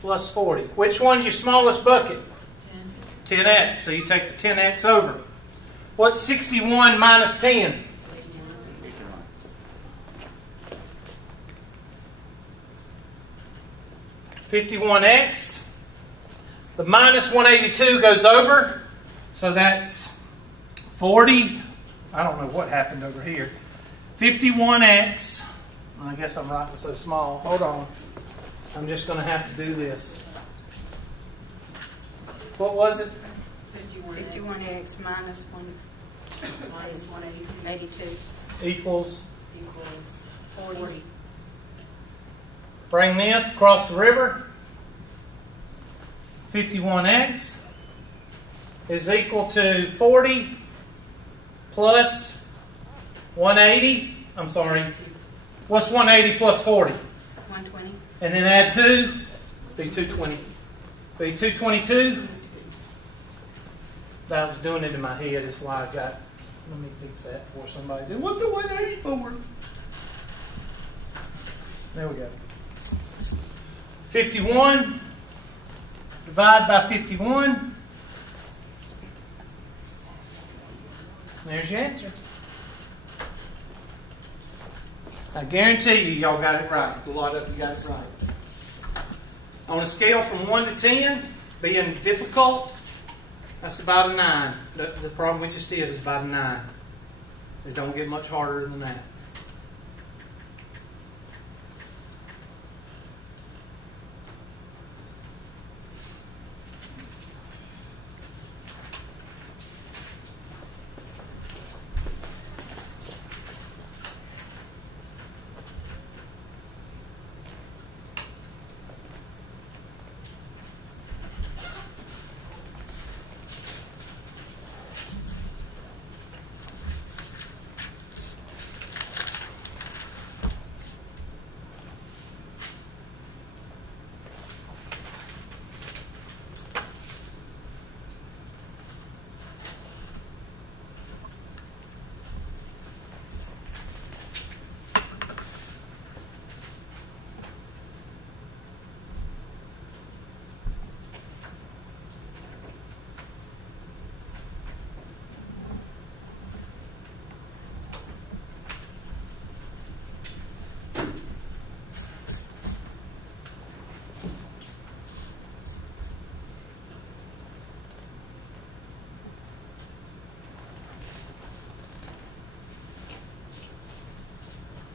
plus 40. Which one's your smallest bucket? 10x. So you take the 10x over. What's 61 minus 10? 51x. The minus 182 goes over. So that's 40. I don't know what happened over here. 51x. I guess I'm writing so small. Hold on. I'm just going to have to do this. What was it? 51x minus 182 equals 40. Bring this across the river. 51x is equal to 40 plus 180. I'm sorry. What's 180 plus 40? 120. And then add 2. Be 220. Be 222. I was doing it in my head. Is why I got. Let me fix that before somebody do. What's the 180 for? There we go. 51. Divide by 51. There's your answer. I guarantee you, y'all got it right. A lot of you got it right. On a scale from 1 to 10, being difficult, that's about a 9. The problem we just did is about a 9. It don't get much harder than that.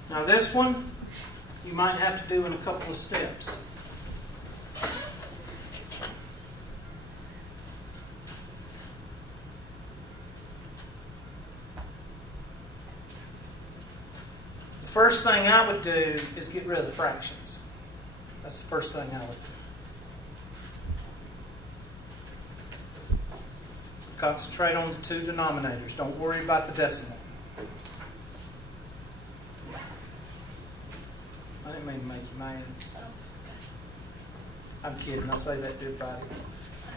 Now this one, you might have to do in a couple of steps. The first thing I would do is get rid of the fractions. That's the first thing I would do. Concentrate on the two denominators. Don't worry about the decimal. I didn't mean to make you mad. I'm kidding. I say that to everybody.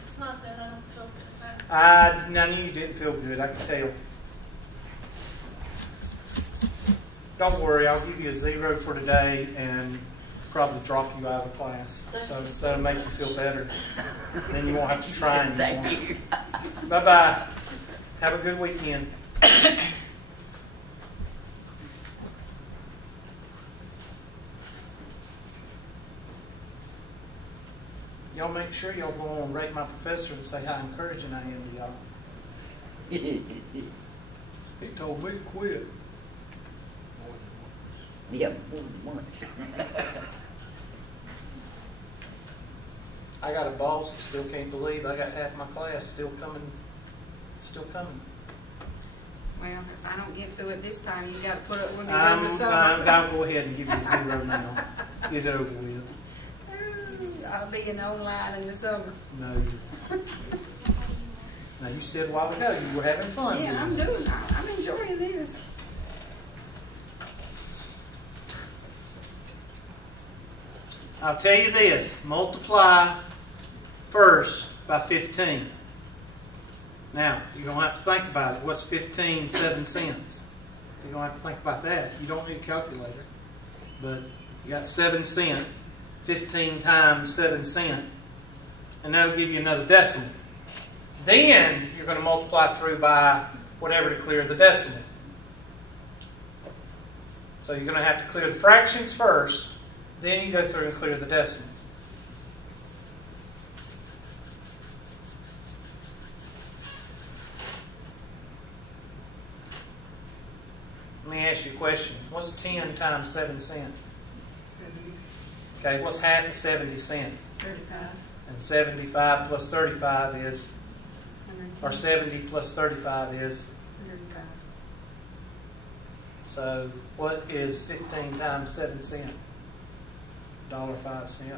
It's not that I don't feel good about it. I knew you didn't feel good. I could tell. Don't worry. I'll give you a 0 for today and probably drop you out of class. So that'll make you feel better. Then you won't have to try anymore. Thank you. Bye-bye. Have a good weekend. Y'all make sure y'all go on and rate my professor and say how encouraging I am to y'all. He told me to quit. Yep, once. I got a boss that still can't believe I got half my class still coming. Well, if I don't get through it this time, you got to put up with me I'm during the summer. I'll go ahead and give you a 0 now. Get it over with. I'll be in online in the summer. No. Now you said a while ago you were having fun. Yeah, I'm enjoying this. I'll tell you this. Multiply first by 15. Now, you don't have to think about it. What's 15, 7 cents? You don't have to think about that. You don't need a calculator. But you got 7 cents. 15 times 7 cents, and that'll give you another decimal. Then you're going to multiply through by whatever to clear the decimal. So you're going to have to clear the fractions first, then you go through and clear the decimal. Let me ask you a question. What's 10 times 7 cents? 70. Okay, what's half of 70 cents? 35. And 75 plus 35 is, 100. or 70 plus 35 is, 105. so what is 15 times 7 cents? $1.05.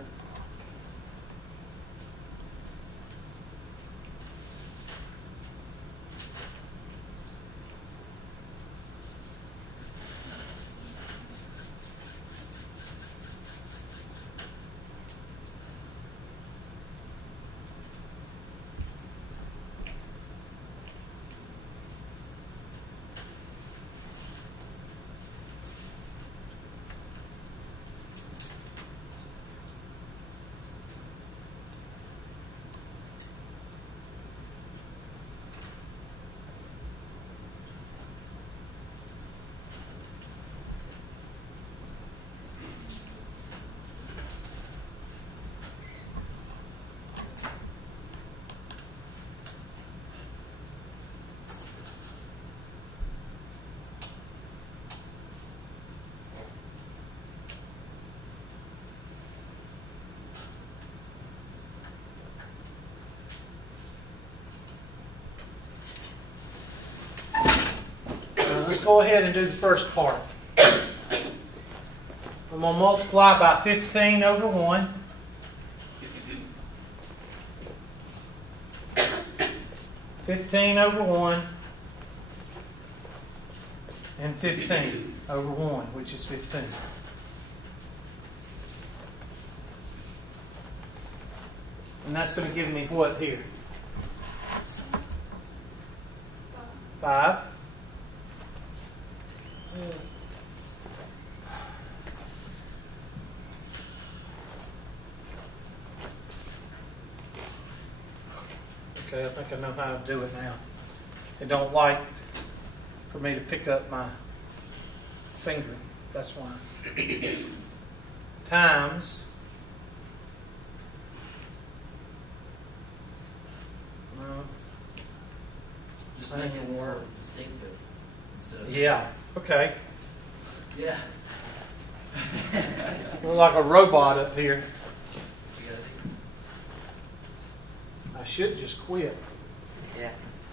Let's go ahead and do the first part. I'm going to multiply by 15 over 1. And 15 over 1, which is 15. And that's going to give me what here? 5. Okay, I think I know how to do it now. It don't like for me to pick up my finger. That's why. Times. Just make it more distinctive. Yeah. Okay. Yeah. Look like a robot up here. I should just quit. Yeah.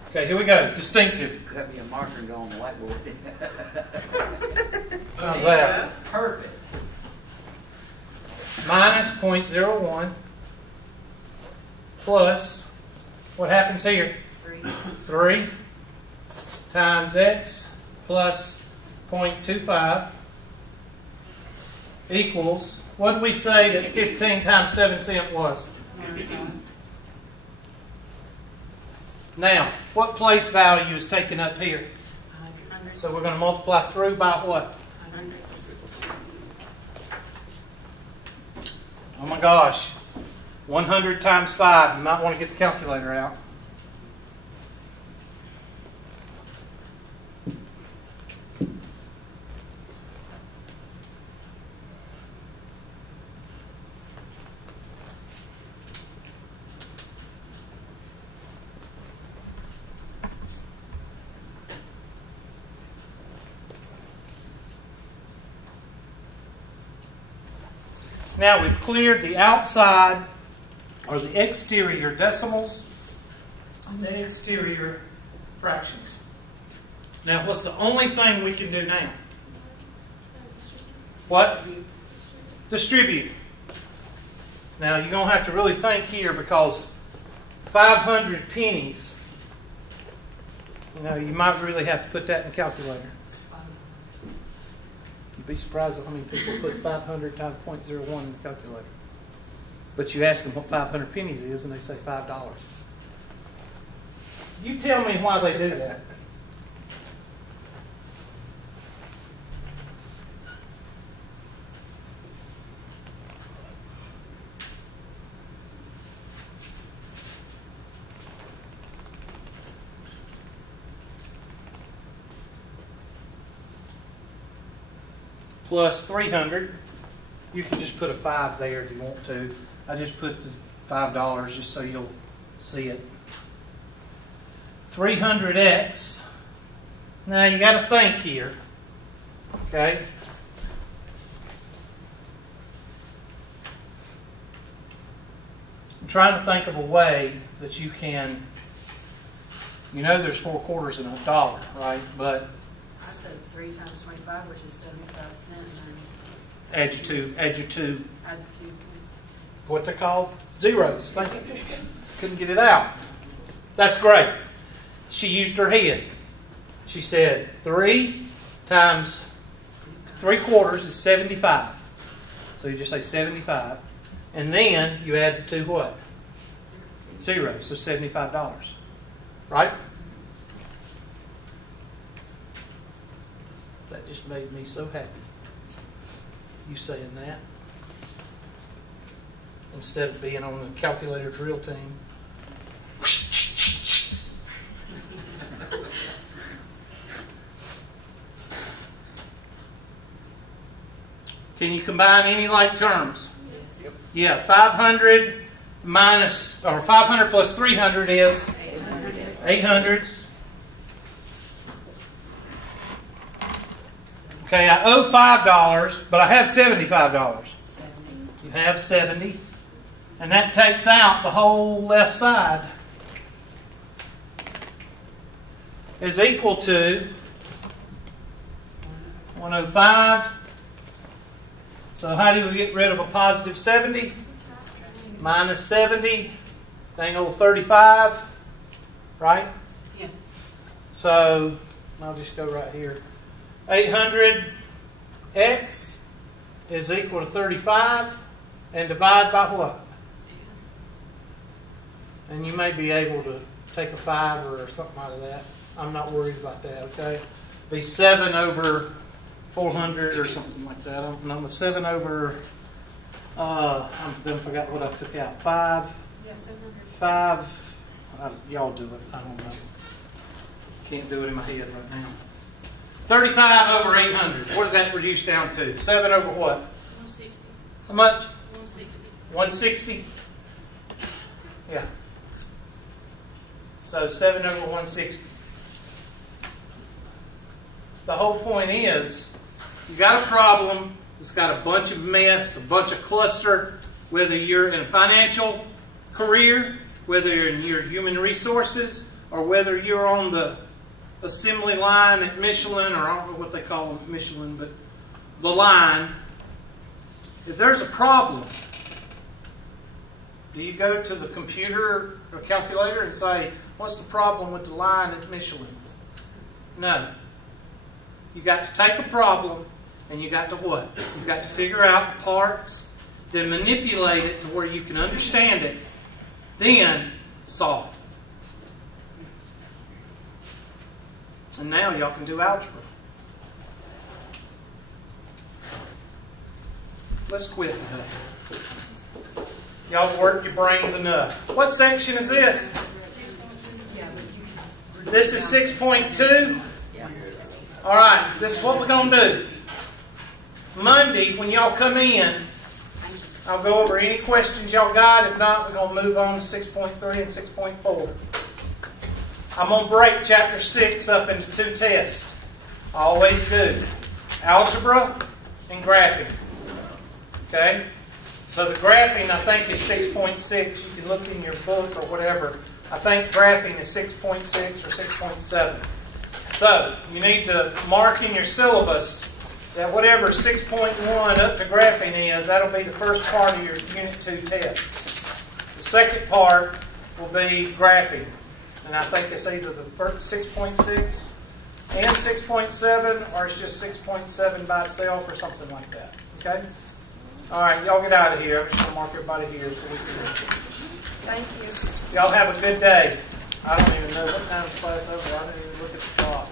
Okay, here we go. Distinctive. Grab me a marker and go on the whiteboard. How's that? Perfect. Minus 0.01 plus, what happens here? 3 times x plus 0.25 equals, what did we say that 15 times 7 cents was? 105. Now, what place value is taken up here? 100. So we're going to multiply through by what? 100. Oh my gosh. 100 times 5. You might want to get the calculator out. Now we've cleared the outside or the exterior decimals and the exterior fractions. Now what's the only thing we can do now? What? Distribute. Now you're going to have to really think here because 500 pennies, you know, you might really have to put that in the calculator. You'd be surprised at how many people put 500 times 0.01 in the calculator. But you ask them what 500 pennies is, and they say $5. You tell me why they do that. plus 300. You can just put a 5 there if you want to. I just put the $5 just so you'll see it. 300x. Now you got to think here. Okay? I'm trying to think of a way that you can, you know there's 4 quarters in a dollar, right? But I said 3 times 25, which is 75 cents. add your two, Add 2 what they call zeros. Thank you. Couldn't get it out. That's great. She used her head. She said 3 times 3 quarters is 75. So you just say 75. And then you add the 2 what? Zeros. So $75. Right? That just made me so happy. You saying that. Instead of being on the calculator drill team. Can you combine any like terms? Yes. Yeah, 500 minus, or 500 plus 300 is 800. Okay, I owe $5, but I have $75. You have 70. And that takes out the whole left side. Is equal to 105. So how do we get rid of a positive 70? Minus 70. Dang old 35. Right? Yeah. So I'll just go right here. 800x is equal to 35. And divide by what? And you may be able to take a 5 or something out of that. I'm not worried about that, okay? Be 7 over 400 or something like that. I'm a 7 over, I then forgot what I took out. 5. Yeah, 700. 5. Y'all do it. I don't know. Can't do it in my head right now. 35 over 800. What does that reduce down to? 7 over what? 160. How much? 160. 160? Yeah. So 7 over 160. The whole point is, you got a problem, it's got a bunch of mess, a bunch of cluster, whether you're in a financial career, whether you're in your human resources, or whether you're on the assembly line at Michelin, or I don't know what they call them at Michelin, but the line. If there's a problem, do you go to the computer or calculator and say, what's the problem with the line at Michelin? No. You got to take a problem and you got to what? You've got to figure out the parts, then manipulate it to where you can understand it, then solve it. And now y'all can do algebra. Let's quit today. Y'all work your brains enough. What section is this? This is 6.2. Alright, this is what we're going to do. Monday, when y'all come in, I'll go over any questions y'all got. If not, we're going to move on to 6.3 and 6.4. I'm going to break Chapter 6 up into 2 tests. I always do. Algebra and graphing. Okay? So the graphing, I think, is 6.6. You can look in your book or whatever. I think graphing is 6.6 or 6.7. So you need to mark in your syllabus that whatever 6.1 up to graphing is, that'll be the first part of your Unit 2 test. The second part will be graphing. And I think it's either the first 6.6 and 6.7, or it's just 6.7 by itself or something like that. Okay? All right, y'all get out of here. I'm just going to mark everybody here so we can. Thank you. Y'all have a good day. I don't even know what time is class over. I didn't even look at the clock.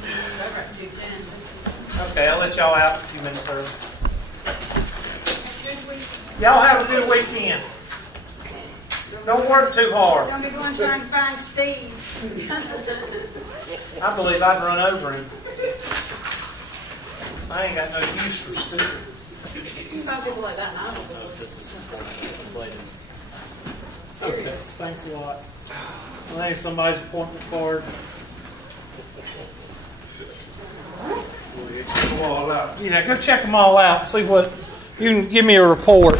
It's over at 2:10. Okay, I'll let y'all out a few minutes early. Good week. Y'all have a good weekend. Don't work too hard. Gonna be going trying to find Steve. I believe I'd run over him. I ain't got no use for stupid. You find people like that in Iowa. Okay, thanks a lot. I think somebody's appointment card. Check them all out. Yeah, go check them all out. See what you can give me a report.